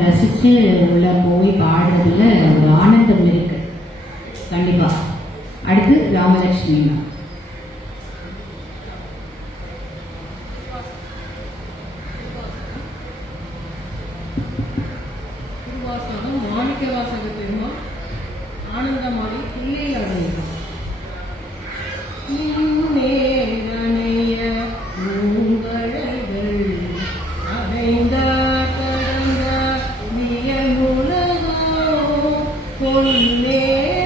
ரசித்து உள்ள போய் பாடுறதுல ஒரு ஆனந்தம் இருக்கு. கண்டிப்பாக அடுத்து ராமலட்சுமி மாணிக்க வாசகத்தினோ ஆனந்தமாடி இல்லை அவர்கள் பொன்னே